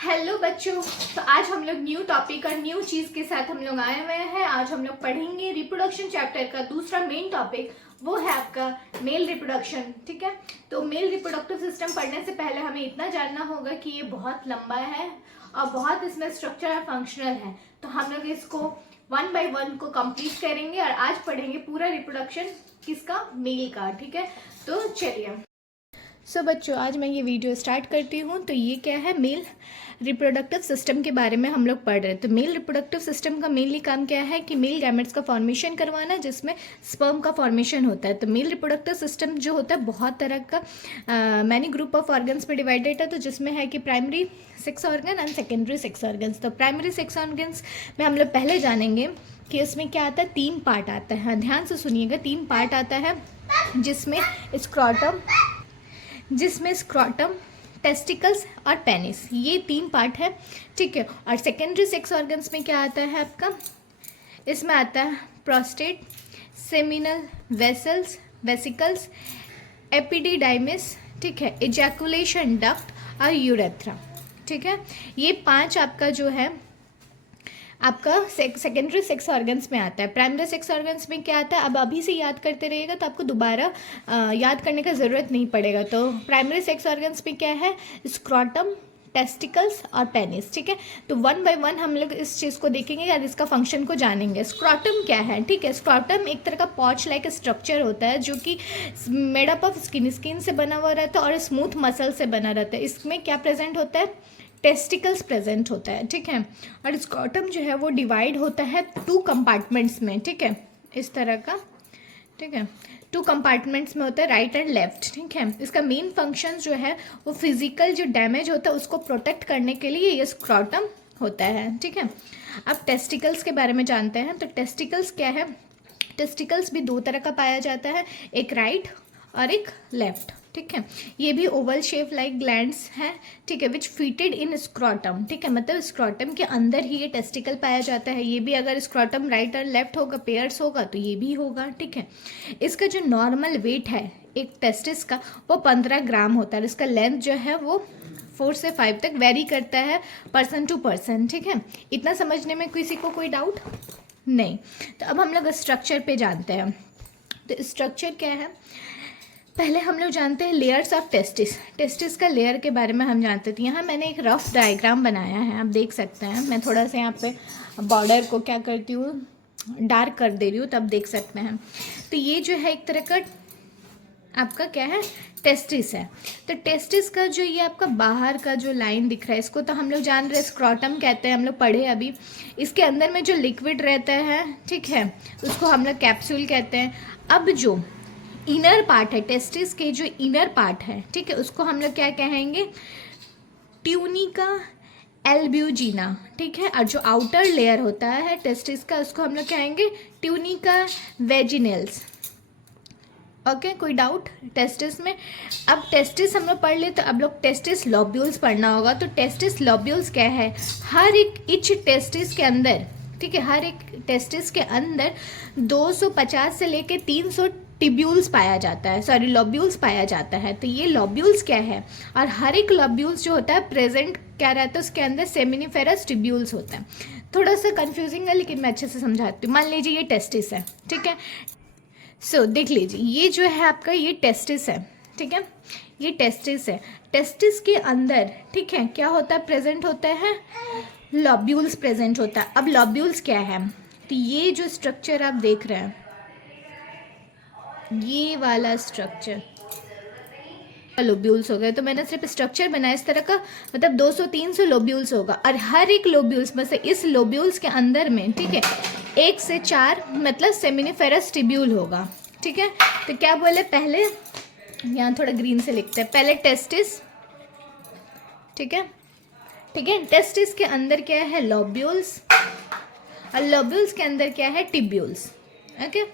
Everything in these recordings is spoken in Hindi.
हेलो बच्चों। तो आज हम लोग न्यू टॉपिक और न्यू चीज के साथ हम लोग आए हुए हैं। आज हम लोग पढ़ेंगे रिप्रोडक्शन चैप्टर का दूसरा मेन टॉपिक, वो है आपका मेल रिप्रोडक्शन। ठीक है, तो मेल रिप्रोडक्टिव सिस्टम पढ़ने से पहले हमें इतना जानना होगा कि ये बहुत लंबा है और बहुत इसमें स्ट्रक्चर और फंक्शनल है। तो हम लोग इसको वन बाय वन को कंप्लीट करेंगे और आज पढ़ेंगे पूरा रिप्रोडक्शन किसका, मेल का। ठीक है, तो चलिए। बच्चों, आज मैं ये वीडियो स्टार्ट करती हूँ। तो ये क्या है, मेल रिप्रोडक्टिव सिस्टम के बारे में हम लोग पढ़ रहे हैं। तो मेल रिप्रोडक्टिव सिस्टम का मेनली काम क्या है कि मेल गैमेट्स का फॉर्मेशन करवाना, जिसमें स्पर्म का फॉर्मेशन होता है। तो मेल रिप्रोडक्टिव सिस्टम जो होता है बहुत तरह का मैनी ग्रुप ऑफ ऑर्गन्स में डिवाइडेड है। तो जिसमें है कि primary sex organ and secondary sex organs. तो प्राइमरी सेक्स ऑर्गन्स में हम लोग पहले जानेंगे कि इसमें क्या आता है, 3 पार्ट आता है। ध्यान से सुनिएगा, 3 पार्ट आता है जिसमें स्क्रॉटम, टेस्टिकल्स और पेनिस, ये 3 पार्ट है। ठीक है, और सेकेंडरी सेक्स ऑर्गन्स में क्या आता है आपका, इसमें आता है प्रोस्टेट, सेमिनल वेसिकल्स, एपिडिडाइमिस, ठीक है, इजैकुलेशन डक्ट और यूरेथ्रा। ठीक है, ये 5 आपका जो है आपका सेकेंडरी सेक्स ऑर्गन्स में आता है। प्राइमरी सेक्स ऑर्गन्स में क्या आता है, अब अभी से याद करते रहिएगा तो आपको दोबारा याद करने का ज़रूरत नहीं पड़ेगा। तो प्राइमरी सेक्स ऑर्गन्स में क्या है, स्क्रॉटम, टेस्टिकल्स और पेनिस। ठीक है, तो वन बाय वन हम लोग इस चीज़ को देखेंगे और इसका फंक्शन को जानेंगे। स्क्रॉटम क्या है, ठीक है, स्क्रॉटम एक तरह का पॉच लाइक स्ट्रक्चर होता है जो कि मेड अप ऑफ स्किन से बना हुआ रहता है और स्मूथ मसल से बना रहता है। इसमें क्या प्रेजेंट होता है, टेस्टिकल्स प्रेजेंट होता है। ठीक है, और स्क्रॉटम जो है वो डिवाइड होता है 2 कंपार्टमेंट्स में। ठीक है, इस तरह का, ठीक है, 2 कंपार्टमेंट्स में होता है, राइट एंड लेफ्ट। ठीक है, इसका मेन फंक्शन जो है वो फिजिकल जो डैमेज होता है उसको प्रोटेक्ट करने के लिए ये स्क्रॉटम होता है। ठीक है, अब टेस्टिकल्स के बारे में जानते हैं। तो टेस्टिकल्स क्या है, टेस्टिकल्स भी 2 तरह का पाया जाता है, एक राइट और एक लेफ्ट। ठीक है, ये भी ओवल शेप लाइक ग्लैंड्स हैं। ठीक है, विच फीटेड इन स्क्रॉटम। ठीक है, मतलब स्क्रॉटम के अंदर ही ये टेस्टिकल पाया जाता है। ये भी अगर स्क्रॉटम राइट और लेफ्ट होगा, पेयर्स होगा, तो ये भी होगा। ठीक है, इसका जो नॉर्मल वेट है एक टेस्टिस का वो 15 ग्राम होता है। इसका लेंथ जो है वो 4 से 5 तक वेरी करता है पर्सन टू पर्सन। ठीक है, इतना समझने में किसी को कोई डाउट नहीं। तो अब हम लोग स्ट्रक्चर पे जानते हैं। तो स्ट्रक्चर क्या है, पहले हम लोग जानते हैं लेयर्स ऑफ टेस्टिस का लेयर के बारे में हम जानते थे। यहाँ मैंने एक रफ डायग्राम बनाया है, आप देख सकते हैं। मैं थोड़ा सा यहाँ पे बॉर्डर को क्या करती हूँ, डार्क कर दे रही हूँ, तब देख सकते हैं। तो ये जो है एक तरह का आपका क्या है, टेस्टिस है। तो टेस्टिस का जो ये आपका बाहर का जो लाइन दिख रहा है, इसको तो हम लोग जान रहे हैं स्क्रॉटम कहते हैं, हम लोग पढ़े अभी। इसके अंदर में जो लिक्विड रहता है, ठीक है, उसको हम लोग कैप्सूल कहते हैं। अब जो इनर पार्ट है, टेस्टिस के जो इनर पार्ट है, ठीक है, उसको हम लोग क्या कहेंगे, ट्यूनिका एल्ब्यूजिना। ठीक है, और जो आउटर लेयर होता है टेस्टिस का, उसको हम लोग कहेंगे ट्यूनिका वेजिनल्स। ओके, कोई डाउट टेस्टिस में? अब टेस्टिस हम लोग पढ़ ले, तो अब लोग टेस्टिस लॉब्यूल्स पढ़ना होगा। तो टेस्टिस लॉब्यूल्स क्या है, हर एक इच टेस्टिस के अंदर, ठीक है, हर एक टेस्टिस के अंदर 250 से लेके 300 टिब्यूल्स पाया जाता है, सॉरी लॉब्यूल्स पाया जाता है। तो ये लॉब्यूल्स क्या है, और हर एक लॉब्यूल्स जो होता है प्रेजेंट क्या रहता है, उसके अंदर सेमिनिफेरस टिब्यूल्स होता है। थोड़ा सा कंफ्यूजिंग है लेकिन मैं अच्छे से समझाती हूँ। मान लीजिए ये टेस्टिस है, ठीक है, सो देख लीजिए, ये जो है आपका ये टेस्टिस है। ठीक है, ये टेस्टिस है। टेस्टिस के अंदर, ठीक है, क्या होता है, प्रेजेंट होता है लॉब्यूल्स प्रेजेंट होता है। अब लॉब्यूल्स क्या है, तो ये जो स्ट्रक्चर आप देख रहे हैं, ये वाला स्ट्रक्चर लोब्यूल्स हो गए। तो मैंने सिर्फ स्ट्रक्चर बनाया इस तरह का, मतलब 200-300 लोब्यूल्स होगा, और हर एक लोब्यूल्स में से इस लोब्यूल्स के अंदर में, ठीक है, 1 से 4 मतलब सेमिनिफेरस टिब्यूल होगा। ठीक है, तो क्या बोले, पहले यहाँ थोड़ा ग्रीन से लिखते हैं, पहले टेस्टिस, ठीक है, ठीक है, टेस्टिस के अंदर क्या है, लॉब्यूल्स, और लॉब्यूल्स के अंदर क्या है, टिब्यूल्स। Okay,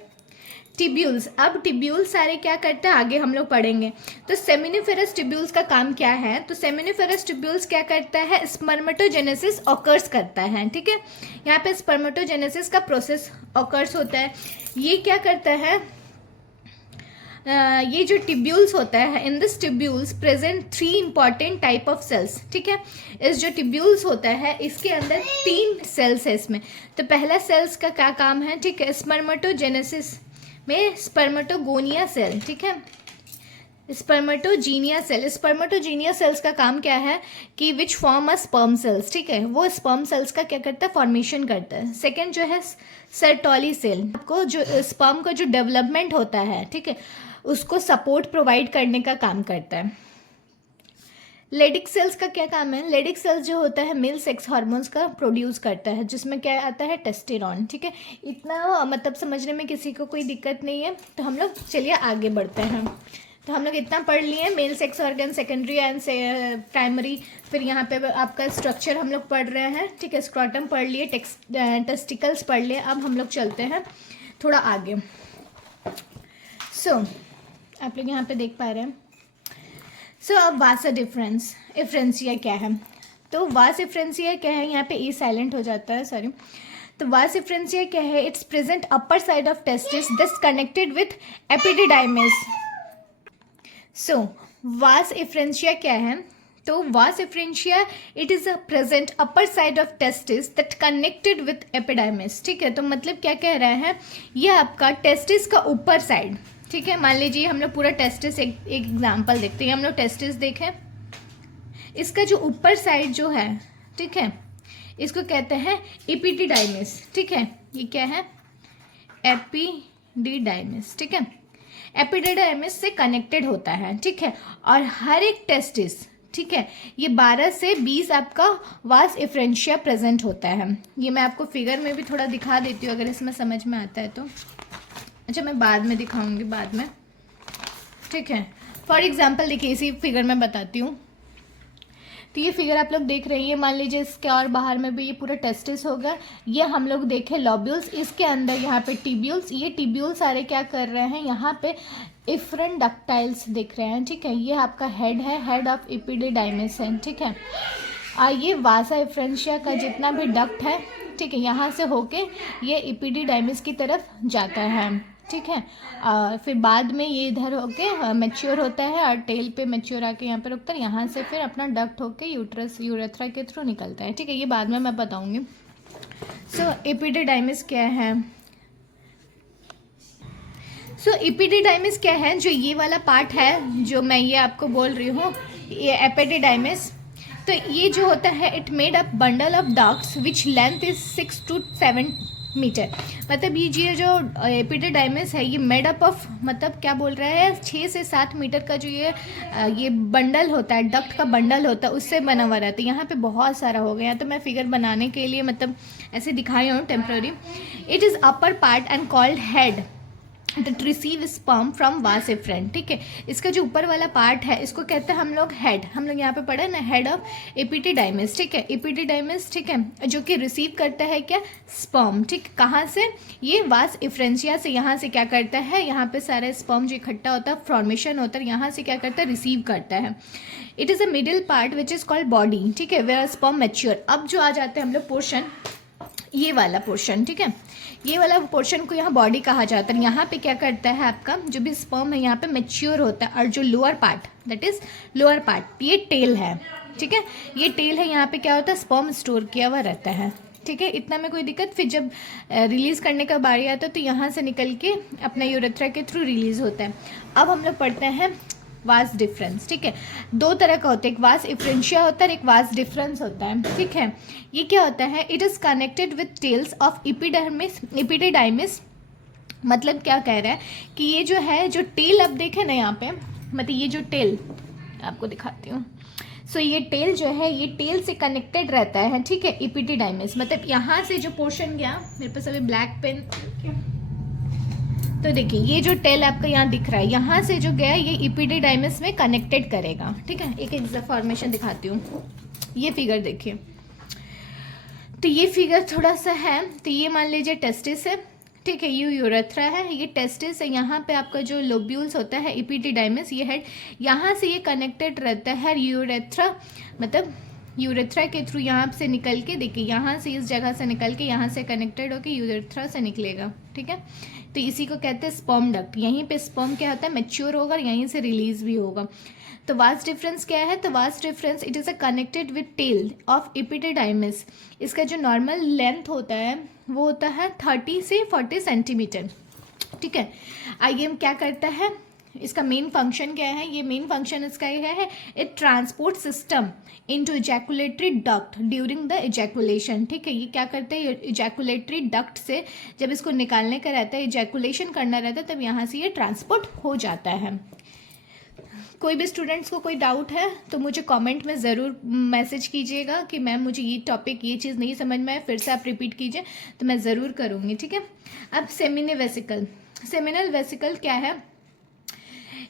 tubules. अब टिब्यूल्स सारे क्या करते हैं, आगे हम लोग पढ़ेंगे। तो सेमिनिफेरस टिब्यूल्स का काम क्या है, तो सेमिनिफेरस टिब्यूल्स क्या करता है, स्पर्मेटोजेनेसिस ऑकर्स करता है। ठीक है, यहाँ पे स्पर्मेटोजेनेसिस का प्रोसेस ऑकर्स होता है। ये क्या करता है, ये जो ट्यूब्यूल्स होता है, in this tubules present 3 important type of cells, ठीक है। इस जो ट्यूब्यूल्स होता है इसके अंदर 3 सेल्स है इसमें। तो पहला सेल्स का क्या काम है, ठीक है, स्पर्मेटोजेनेसिस में स्पर्मेटोगोनिया सेल, ठीक है, स्पर्मेटोजीनिया सेल। स्पर्मेटोजीनिया सेल्स का काम क्या है कि which form a sperm cells, ठीक है, वो स्पर्म सेल्स का क्या करता है, फॉर्मेशन करता है। सेकेंड जो है सर्टोली सेल, आपको जो स्पर्म का जो डेवलपमेंट होता है, ठीक है, उसको सपोर्ट प्रोवाइड करने का काम करता है। लेडिक सेल्स का क्या काम है, लेडिक सेल्स जो होता है मेल सेक्स हार्मोन्स का प्रोड्यूस करता है, जिसमें क्या आता है, टेस्टेरोन, ठीक है। इतना मतलब समझने में किसी को कोई दिक्कत नहीं है। तो हम लोग चलिए आगे बढ़ते हैं। तो हम लोग इतना पढ़ लिए, male sex organ, secondary and primary, फिर यहाँ पे आपका स्ट्रक्चर हम लोग पढ़ रहे हैं, ठीक है, स्क्रॉटम पढ़ लिए, टेस्टिकल्स पढ़ लिए। अब हम लोग चलते हैं थोड़ा आगे। आप लोग यहाँ पे देख पा रहे हैं। अब वासा डिफरेंस इफ्रेंसिया क्या है, तो वास इफ्रेंसिया क्या है, यहाँ पे ई साइलेंट हो जाता है, सॉरी। तो वास इफ्रेंसिया क्या है, it's present upper side of testis this connected with epididymis. Vas efferentia क्या है, तो vas efferentia it is a present upper side of testis that connected with epididymis, ठीक है। तो मतलब क्या कह रहा है, ये आपका टेस्टिस का ऊपर साइड, ठीक है। मान लीजिए हम लोग पूरा टेस्टिस एक एग्जाम्पल देखते हैं। हम लोग टेस्टिस देखें, इसका जो ऊपर साइड जो है, ठीक है, इसको कहते हैं एपिडिडाइमिस, ठीक है। ये क्या है, एपिडिडाइमिस, ठीक है। एपिडिडाइमिस से कनेक्टेड होता है, ठीक है। और हर एक टेस्टिस, ठीक है, ये 12 से 20 आपका वास इफ्रेंशिया प्रेजेंट होता है। ये मैं आपको फिगर में भी थोड़ा दिखा देती हूँ अगर इसमें समझ में आता है तो। अच्छा, मैं बाद में दिखाऊंगी, बाद में, ठीक है। फॉर एग्जाम्पल देखिए, इसी फिगर में बताती हूँ। तो ये फिगर आप लोग देख रहे हैं, मान लीजिए इसके और बाहर में भी ये पूरा टेस्टिस होगा। ये हम लोग देखें लॉब्यूल्स, इसके अंदर यहाँ पे टिब्यूल्स, ये टिब्यूल्स सारे क्या कर रहे हैं, यहाँ पे इफ्रन डक्टाइल्स दिख रहे हैं, ठीक है। ये आपका हेड है, हेड ऑफ एपिडिडाइमिस है, ठीक है। ये वासा इफ्रेंशिया का जितना भी डक्ट है, ठीक है, यहाँ से होके ये एपिडिडाइमिस की तरफ जाता है, ठीक है। फिर बाद में ये इधर होके मैच्योर होता है और टेल पे मैच्योर आके यहाँ पे रुकता है, यहाँ से फिर अपना डक्ट होके यूरेथ्रा के थ्रू निकलता है, ठीक है। ये बाद में मैं बताऊंगी। एपिडिडाइमिस क्या है, एपिडिडाइमिस क्या है, जो ये वाला पार्ट है जो मैं ये आपको बोल रही हूँ, ये एपिडिडाइमिस। तो ये जो होता है, it made up bundle of ducts which length is 6 to 7 metre. मतलब ये जो एपिडिडाइमिस है, ये मेड अप ऑफ, मतलब क्या बोल रहा है, 6 से 7 मीटर का जो ये बंडल होता है, डक्ट का बंडल होता है, उससे बना हुआ रहता है। यहाँ पे बहुत सारा हो गया, तो मैं फिगर बनाने के लिए मतलब ऐसे दिखाई हूँ temporary. It is upper part and called head that receive sperm from वास इफ्रेंट, ठीक है। इसका जो ऊपर वाला पार्ट है, इसको कहते हैं हम लोग हेड। हम लोग यहाँ पे पढ़े ना, हेड ऑफ एपिडिडाइमिस, ठीक है। एपिडिडाइमिस, ठीक है, जो कि रिसीव करता है क्या, स्पर्म, ठीक। कहाँ से, ये वास इफ्रेंशिया से। यहाँ से क्या करता है, यहाँ पे सारा स्पर्म जो इकट्ठा होता है, फॉर्मेशन होता है, यहाँ से क्या करता है, रिसीव करता है। It is a middle part which is called body, ठीक है, वेयर स्पर्म मैच्योर। अब जो आ जाते हैं हम लोग पोर्शन, ये वाला पोर्शन, ठीक है, ये वाला पोर्शन को यहाँ बॉडी कहा जाता है। यहाँ पे क्या करता है, आपका जो भी स्पर्म है यहाँ पे मैच्योर होता है। और जो lower part, that is lower part, ये टेल है, ठीक है, ये टेल है। यहाँ पे क्या होता है, स्पर्म स्टोर किया हुआ रहता है, ठीक है। इतना में कोई दिक्कत। फिर जब रिलीज़ करने का बारी आता है तो यहाँ से निकल के अपना यूरेथ्रा के थ्रू रिलीज़ होता है। अब हम लोग पढ़ते हैं वास डिफरेंस, ठीक है। 2 तरह का होता है, एक वास इफ्रेंशिया होता है, एक वास डिफरेंस होता है, ठीक है। ये क्या होता है, it is connected with tails of epididymis. मतलब क्या कह रहा है कि ये जो है, जो टेल अब देखें ना यहाँ पे, मतलब ये जो टेल आपको दिखाती हूँ। ये टेल जो है, ये टेल से कनेक्टेड रहता है, ठीक है, एपिडिडाइमिस। मतलब यहाँ से जो पोर्शन गया, मेरे पास अभी ब्लैक पेन, तो देखिए ये जो टेल आपका यहाँ दिख रहा है, यहाँ से जो गया ये एपिडिडाइमिस में कनेक्टेड करेगा, ठीक है। एक फॉर्मेशन दिखाती हूँ, ये फिगर देखिए। तो ये फिगर थोड़ा सा है, तो ये मान लीजिए टेस्टिस है, ठीक है, ये यूरेथ्रा है, ये टेस्टिस है। यहाँ पे आपका जो लोब्यूल्स होता है, एपिडिडाइमिस, ये हेड, यहाँ से ये कनेक्टेड रहता है यूरेथ्रा, मतलब यूरेथ्रा के थ्रू यहाँ से निकल के, देखिए यहाँ से, इस जगह से निकल के यहाँ से कनेक्टेड होकर यूरेथ्रा से निकलेगा, ठीक है। तो इसी को कहते हैं स्पर्म डक्ट। यहीं पे स्पर्म क्या होता है, मैच्योर होगा और यहीं से रिलीज भी होगा। तो वास्ट डिफरेंस क्या है, तो vast difference it is a connected with tail of epididymis. इसका जो नॉर्मल लेंथ होता है वो होता है 30 से 40 सेंटीमीटर, ठीक है। आइए हम क्या करता है, इसका मेन फंक्शन क्या है, ये मेन फंक्शन इसका ये है, it transport system into ejaculatory duct during the ejaculation, ठीक है। ये क्या करते हैं, इजैकुलेटरी डक्ट से जब इसको निकालने का रहता है, इजैकुलेशन करना रहता है, तब यहाँ से ये ट्रांसपोर्ट हो जाता है। कोई भी स्टूडेंट्स को कोई डाउट है तो मुझे कमेंट में ज़रूर मैसेज कीजिएगा कि मैम मुझे ये टॉपिक ये चीज़ नहीं समझ में आए, फिर से आप रिपीट कीजिए तो मैं ज़रूर करूँगी, ठीक है। अब सेमिनल वेसिकल, सेमिनल वेसिकल क्या है,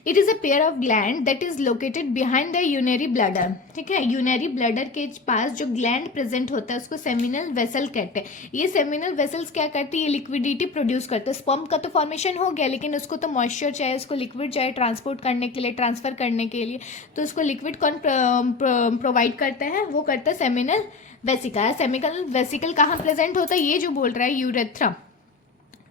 it is a pair of gland that is located behind the urinary bladder, ठीक है। यूनरी ब्लैडर के पास जो ग्लैंड प्रेजेंट होता है उसको सेमिनल वेसल कहते हैं। ये सेमिनल वेसल्स क्या करती है, ये लिक्विडिटी प्रोड्यूस करते हैं। स्पर्म का तो फॉर्मेशन हो गया, लेकिन उसको तो मॉइस्चर चाहिए, उसको लिक्विड चाहिए ट्रांसपोर्ट करने के लिए, ट्रांसफर करने के लिए, तो उसको लिक्विड कौन प्रोवाइड करता है, वो करता है सेमिनल वेसिकल। सेमिनल वेसिकल कहाँ प्रेजेंट होता है, ये जो बोल रहा है यूरेथ्रा,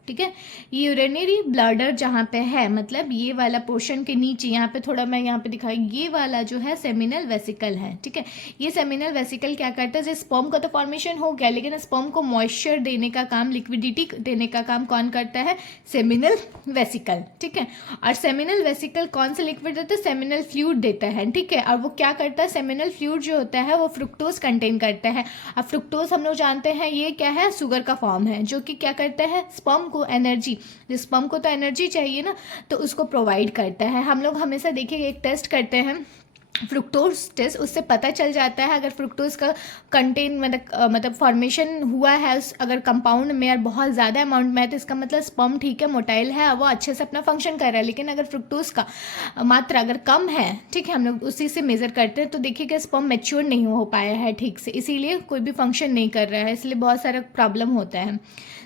ठीक है। ये यूरिनरी ब्लैडर जहाँ पे है, मतलब ये वाला पोर्शन के नीचे, यहाँ पे थोड़ा मैं यहाँ पे दिखाई, ये वाला जो है सेमिनल वेसिकल है, ठीक है। ये सेमिनल वेसिकल क्या करता है, जैसे स्पर्म का तो फॉर्मेशन हो गया, लेकिन स्पर्म को मॉइस्चर देने का काम, लिक्विडिटी देने का काम कौन करता है, सेमिनल वेसिकल, ठीक है। और सेमिनल वेसिकल कौन सा लिक्विड देता है, सेमिनल फ्लूइड देता है, ठीक है। और वो क्या करता है, सेमिनल फ्लूइड जो होता है वो फ्रुक्टोज कंटेन करता है। अब फ्रुक्टोज हम लोग जानते हैं ये क्या है, शुगर का फॉर्म है, जो कि क्या करता है, स्पर्म को एनर्जी, जिस स्पर्म को तो एनर्जी चाहिए ना, तो उसको प्रोवाइड करता है। हम लोग हमेशा देखिए एक टेस्ट करते हैं फ्रुक्टोज टेस्ट, उससे पता चल जाता है अगर फ्रुक्टोज का कंटेन मतलब फॉर्मेशन हुआ है अगर कंपाउंड में और बहुत ज़्यादा अमाउंट में है, तो इसका मतलब स्पर्म ठीक है, मोटाइल है, वो अच्छे से अपना फंक्शन कर रहा है। लेकिन अगर फ्रुक्टोज का मात्रा अगर कम है, ठीक है, हम लोग उसी से मेज़र करते हैं, तो देखिएगा स्पर्म मैच्योर नहीं हो पाया है ठीक से, इसीलिए कोई भी फंक्शन नहीं कर रहा है, इसलिए बहुत सारा प्रॉब्लम होता है।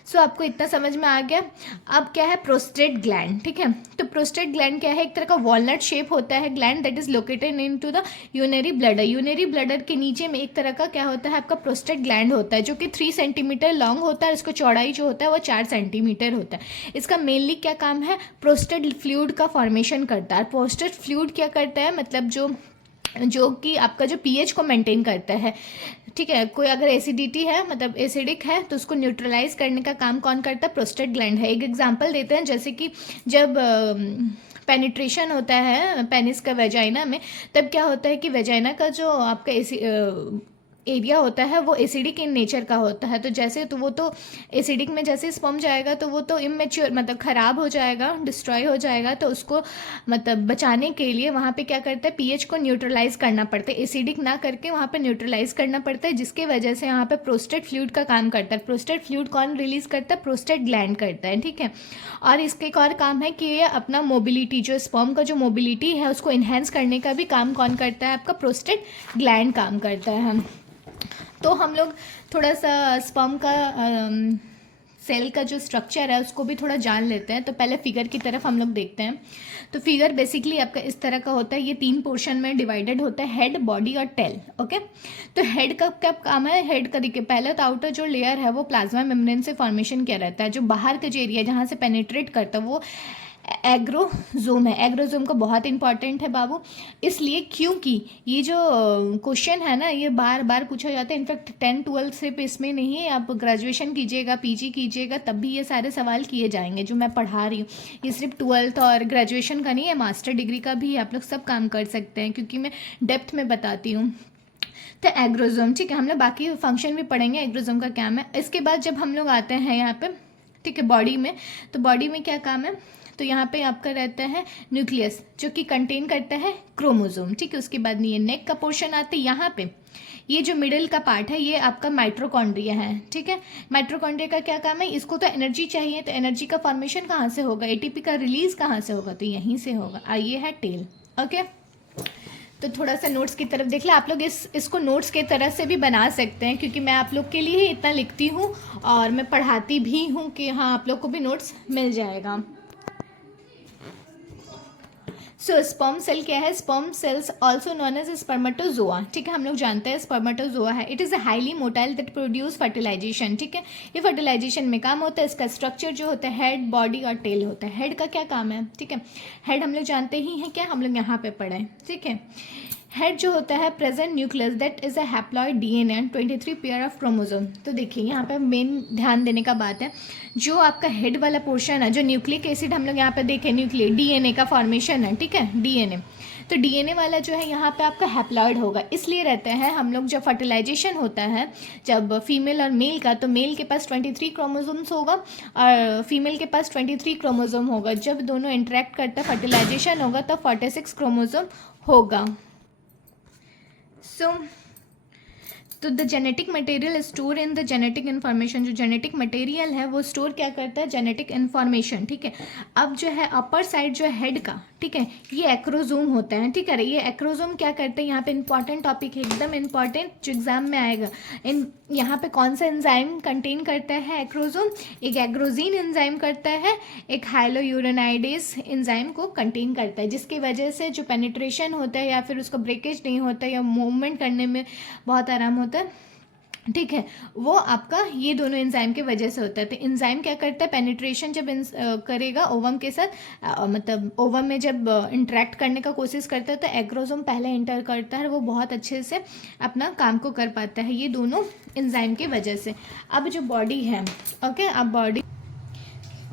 सो आपको इतना समझ में आ गया। अब क्या है, प्रोस्टेट ग्लैंड, ठीक है। तो प्रोस्टेट ग्लैंड क्या है, एक तरह का वॉलनट शेप होता है gland that is located into the urinary bladder. Urinary bladder के नीचे में एक तरह का क्या होता है, आपका प्रोस्टेट ग्लैंड होता है, जो कि 3 सेंटीमीटर लॉन्ग होता है, इसको चौड़ाई जो होता है वो 4 सेंटीमीटर होता है। इसका मेनली क्या काम है, प्रोस्टेट फ्लूइड का फॉर्मेशन करता है। प्रोस्टेट फ्लूइड क्या करता है, मतलब जो कि आपका जो पीएच को मेंटेन करता है, ठीक है। कोई अगर एसिडिटी है, मतलब एसिडिक है, तो उसको न्यूट्रलाइज करने का काम कौन करता है, प्रोस्टेट ग्लैंड है। एक एग्जांपल देते हैं, जैसे कि जब पेनिट्रेशन होता है पेनिस का वेजाइना में, तब क्या होता है कि वेजाइना का जो आपका एरिया होता है वो एसिडिक इन नेचर का होता है। तो जैसे तो वो तो एसिडिक में जैसे स्पर्म जाएगा तो वो तो इमेच्योर मतलब ख़राब हो जाएगा, डिस्ट्रॉय हो जाएगा, तो उसको मतलब बचाने के लिए वहाँ पे क्या करता है, पीएच को न्यूट्रलाइज करना पड़ता है, एसिडिक ना करके वहाँ पे न्यूट्रलाइज करना पड़ता है, जिसके वजह से यहाँ पे प्रोस्टेट फ्लूइड का काम करता है। प्रोस्टेट फ्लूइड कौन रिलीज करता है, प्रोस्टेट ग्लैंड करता है, ठीक है। और इसके एक और काम है कि ये अपना मोबिलिटी, जो स्पर्म का जो मोबिलिटी है उसको इन्हेंस करने का भी काम कौन करता है, आपका प्रोस्टेट ग्लैंड काम करता है। तो हम लोग थोड़ा सा स्पर्म का सेल का जो स्ट्रक्चर है उसको भी थोड़ा जान लेते हैं। तो पहले फिगर की तरफ हम लोग देखते हैं। तो फिगर बेसिकली आपका इस तरह का होता है, ये 3 पोर्शन में डिवाइडेड होता है, हेड, बॉडी और टेल, ओके। तो हेड का क्या काम है, हेड का देखिए, पहले तो आउटर जो लेयर है वो प्लाज्मा मेम्ब्रेन से फॉर्मेशन किया रहता है। जो बाहर का जो एरिया जहाँ से पेनिट्रेट करता है वो एग्रोजोम है। एग्रोजोम का बहुत इंपॉर्टेंट है बाबू, इसलिए क्योंकि ये जो क्वेश्चन है ना ये बार बार पूछा जाता है। इनफैक्ट 10-12 सिर्फ इसमें नहीं है, आप ग्रेजुएशन कीजिएगा, पीजी कीजिएगा, तब भी ये सारे सवाल किए जाएंगे जो मैं पढ़ा रही हूँ। ये सिर्फ 12th और ग्रेजुएशन का नहीं है, मास्टर डिग्री का भी आप लोग सब काम कर सकते हैं, क्योंकि मैं डेप्थ में बताती हूँ। तो एग्रोजोम, ठीक है, हम लोग बाकी फंक्शन भी पढ़ेंगे एग्रोजोम का क्या है। इसके बाद जब हम लोग आते हैं यहाँ पे, ठीक है, बॉडी में, तो बॉडी में क्या काम है, तो यहाँ पे आपका रहता है न्यूक्लियस, जो कि कंटेन करता है क्रोमोसोम, ठीक है। उसके बाद ये नेक का पोर्शन आता है, यहाँ पे ये जो मिडिल का पार्ट है ये आपका माइट्रोकॉन्ड्रिया है, ठीक है। माइट्रोकॉन्ड्रिया का क्या काम है, इसको तो एनर्जी चाहिए, तो एनर्जी का फॉर्मेशन कहाँ से होगा, एटीपी का रिलीज कहाँ से होगा, तो यहीं से होगा। और ये है टेल, ओके। तो थोड़ा सा नोट्स की तरफ देख लें आप लोग, इसको नोट्स के तरह से भी बना सकते हैं, क्योंकि मैं आप लोग के लिए ही इतना लिखती हूँ और मैं पढ़ाती भी हूँ कि हाँ आप लोग को भी नोट्स मिल जाएगा। सो स्पर्म सेल क्या है? Sperm cells also known as spermatozoa, ठीक है, हम लोग जानते हैं स्पर्मेटोजोआ है। It is a highly motile that produce fertilization, ठीक है, ये फर्टिलाइजेशन में काम होता है। इसका स्ट्रक्चर जो होता है हेड, बॉडी और टेल होता है। हेड का क्या काम है? ठीक है, हेड हम लोग जानते ही हैं, क्या हम लोग यहाँ पे पढ़े हैं, ठीक है। हेड जो होता है present nucleus that is a haploid DNA and 23 pair of chromosome. तो देखिए यहाँ पे मेन ध्यान देने का बात है, जो आपका हेड वाला पोर्शन है, जो न्यूक्लिक एसिड हम लोग यहाँ पे देखें, न्यूक्लियर डीएनए का फॉर्मेशन है, ठीक है, डीएनए, तो डीएनए वाला जो है यहाँ पे आपका हैप्लॉइड होगा। इसलिए रहते हैं हम लोग, जब फर्टिलाइजेशन होता है जब फीमेल और मेल का, तो मेल के पास 23 क्रोमोसोम्स होगा और फीमेल के पास 23 क्रोमोसोम होगा। जब दोनों इंटरेक्ट करते हैं, फर्टिलाइजेशन होगा, तो 46 क्रोमोसोम होगा। सो तो the genetic material store in the genetic information, जो जेनेटिक मटेरियल है वो स्टोर क्या करता है? जेनेटिक इन्फॉर्मेशन, ठीक है। अब जो है अपर साइड जो है हेड का, ठीक है, ये एक्रोजोम होता है, ठीक है। ये एक्रोजोम क्या करते हैं? यहाँ पे इंपॉर्टेंट टॉपिक है, एकदम इंपॉर्टेंट, जो एग्जाम में आएगा। यहाँ पे कौन सा एंजाइम कंटेन करता है एक्रोजोम? एक एग्रोजीन एंजाइम करता है, एक हाइलोयूरेनाइडेज एंजाइम को कंटेन करता है, जिसकी वजह से जो पेनिट्रेशन होता है या फिर उसका ब्रेकेज नहीं होता या मूवमेंट करने में बहुत आराम होता है, ठीक है, वो आपका ये दोनों एंजाइम की वजह से होता है। तो एंजाइम क्या करता है? पेनिट्रेशन जब करेगा ओवम के साथ, मतलब ओवम में जब इंटरेक्ट करने का कोशिश करता है, तो एग्रोसोम पहले इंटर करता है, वो बहुत अच्छे से अपना काम को कर पाता है, ये दोनों एंजाइम की वजह से। अब जो बॉडी है, ओके, अब बॉडी,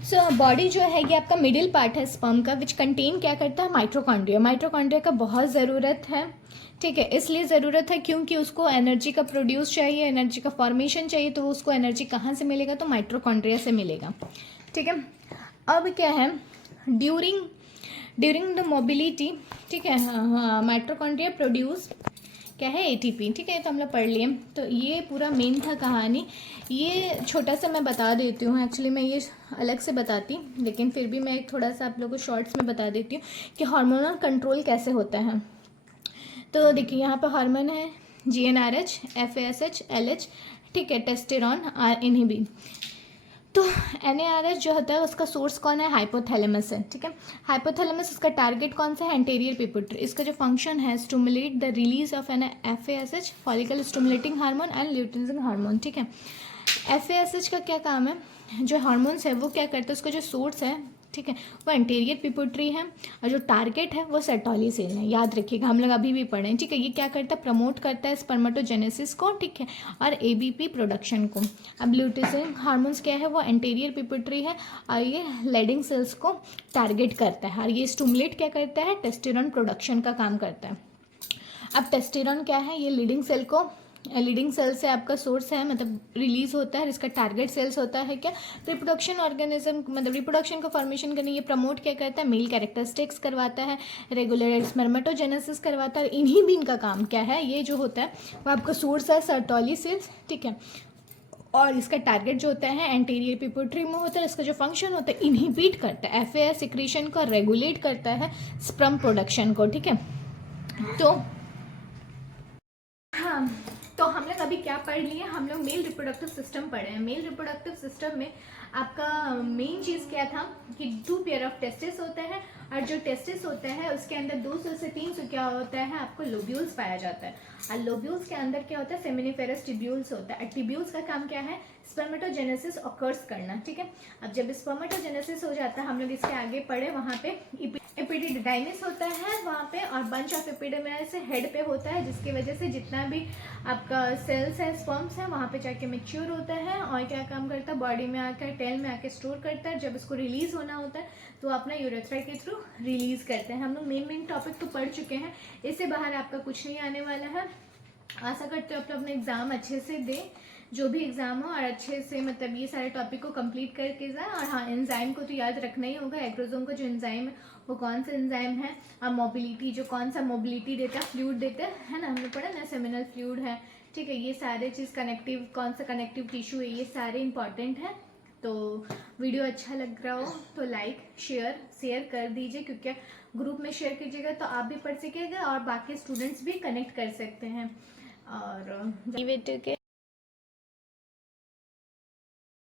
सो बॉडी जो है ये आपका मिडिल पार्ट है स्पर्म का, विच कंटेन क्या करता है? माइटोकॉन्ड्रिया। माइटोकॉन्ड्रिया का बहुत ज़रूरत है, ठीक है, इसलिए ज़रूरत है क्योंकि उसको एनर्जी का प्रोड्यूस चाहिए, एनर्जी का फॉर्मेशन चाहिए, तो उसको एनर्जी कहाँ से मिलेगा? तो माइटोकॉन्ड्रिया से मिलेगा, ठीक है। अब क्या है? ड्यूरिंग द मोबिलिटी, ठीक है, हाँ, माइटोकॉन्ड्रिया प्रोड्यूस क्या है? एटीपी, ठीक है, तो हम लोग पढ़ लिए। तो ये पूरा मेन था कहानी। ये छोटा सा मैं बता देती हूँ, एक्चुअली मैं ये अलग से बताती, लेकिन फिर भी मैं एक थोड़ा सा आप लोगों को शॉर्ट्स में बता देती हूँ कि हार्मोनल कंट्रोल कैसे होता है। तो देखिए यहाँ पे हार्मोन है GnRH, FASH, LH, ठीक है, टेस्टेरॉन, इनहिबिन। तो NARH जो होता है उसका सोर्स कौन है? हाइपोथैलेमस है, ठीक है। हाइपोथैलेमस, इसका टारगेट कौन सा है? Anterior pituitary. इसका जो फंक्शन है stimulate the release of an FASH, follicle stimulating hormone and luteinising hormone, ठीक है। FASH का क्या काम है? जो हार्मोन्स है वो क्या करते हैं? उसका जो सोर्स है, ठीक है, वो एंटीरियर पिट्यूटरी है और जो टारगेट है वो सर्टोली सेल है, याद रखिएगा, हम लोग अभी भी पढ़े हैं, ठीक है। ये क्या करता है? प्रमोट करता है स्पर्मेटोजेनेसिस को, ठीक है, और ABP प्रोडक्शन को। अब ल्यूटिनिजिंग हार्मोन्स क्या है? वो एंटीरियर पिट्यूटरी है और ये लेडिंग सेल्स को टारगेट करता है और ये स्टिमुलेट क्या करता है? टेस्टोस्टेरोन प्रोडक्शन का काम करता है। अब टेस्टोस्टेरोन क्या है? ये लीडिंग सेल से आपका सोर्स है, मतलब रिलीज होता है, इसका टारगेट सेल्स होता है क्या? रिप्रोडक्शन ऑर्गेनिज्म, मतलब रिप्रोडक्शन का फॉर्मेशन करने, ये प्रमोट क्या करता है? मेल कैरेक्टरिस्टिक्स करवाता है, रेगुलर स्पर्मेटोजेनेसिस करवाता है। इनहिबिन का काम क्या है? ये जो होता है वो आपका सोर्स है सर्टोली सेल्स, ठीक है, और इसका टारगेट जो होता है एंटीरियर पिट्यूटरी में होता है। इसका जो फंक्शन होता है इनहिबिट करता है FAS सिक्रीशन को, रेगुलेट करता है स्पर्म प्रोडक्शन को, ठीक है। तो हाँ, तो हम लोग अभी क्या पढ़ लिए? हम लोग मेल रिप्रोडक्टिव सिस्टम पढ़े हैं। मेल रिप्रोडक्टिव सिस्टम में आपका मेन चीज़ क्या था कि 2 पेयर ऑफ टेस्टिस होता है और जो टेस्टिस होता है उसके अंदर 200 से 300 क्या होता है? आपको लोब्यूल्स पाया जाता है और लोब्यूल्स के अंदर क्या होता है? सेमिनिफेरस टिब्यूल्स होता है। टिब्यूल्स का काम क्या है? स्पर्मेटोजेनेसिस ऑकर्स करना, ठीक है। अब जब स्पर्मेटोजेनेसिस हो जाता है, हम लोग इसके आगे पढ़े, वहाँ पे एपिडिडाइमिस होता है वहाँ पे और बंच ऑफ एपिडेमिस हेड पे होता है, जिसकी वजह से जितना भी आपका सेल्स है, स्पर्म्स है, वहाँ पे जाके मैच्योर होता है और क्या काम करता है? बॉडी में आकर, टेल में आके स्टोर करता है। जब इसको रिलीज होना होता है तो अपना यूरेथ्रा के थ्रू रिलीज करते हैं। हम लोग मेन टॉपिक तो पढ़ चुके हैं, इससे बाहर आपका कुछ नहीं आने वाला है। आशा करते हो आप अपना एग्जाम अच्छे से दें, जो भी एग्जाम हो, और अच्छे से मतलब ये सारे टॉपिक को कंप्लीट करके जाए। और हाँ, एंजाइम को तो याद रखना ही होगा। एग्रोसोम का जो एंजाइम है वो कौन सा एंजाइम है, और मोबिलिटी जो कौन सा मोबिलिटी देता है, फ्लूइड देता है ना, हमने पढ़ा ना, सेमिनल फ्लूइड है, ठीक है। ये सारे चीज़ कनेक्टिव, कौन सा कनेक्टिव टिश्यू है, ये सारे इंपॉर्टेंट है। तो वीडियो अच्छा लग रहा हो तो लाइक शेयर कर दीजिए, क्योंकि ग्रुप में शेयर कीजिएगा तो आप भी पढ़ सकेगा और बाकी स्टूडेंट्स भी कनेक्ट कर सकते हैं। और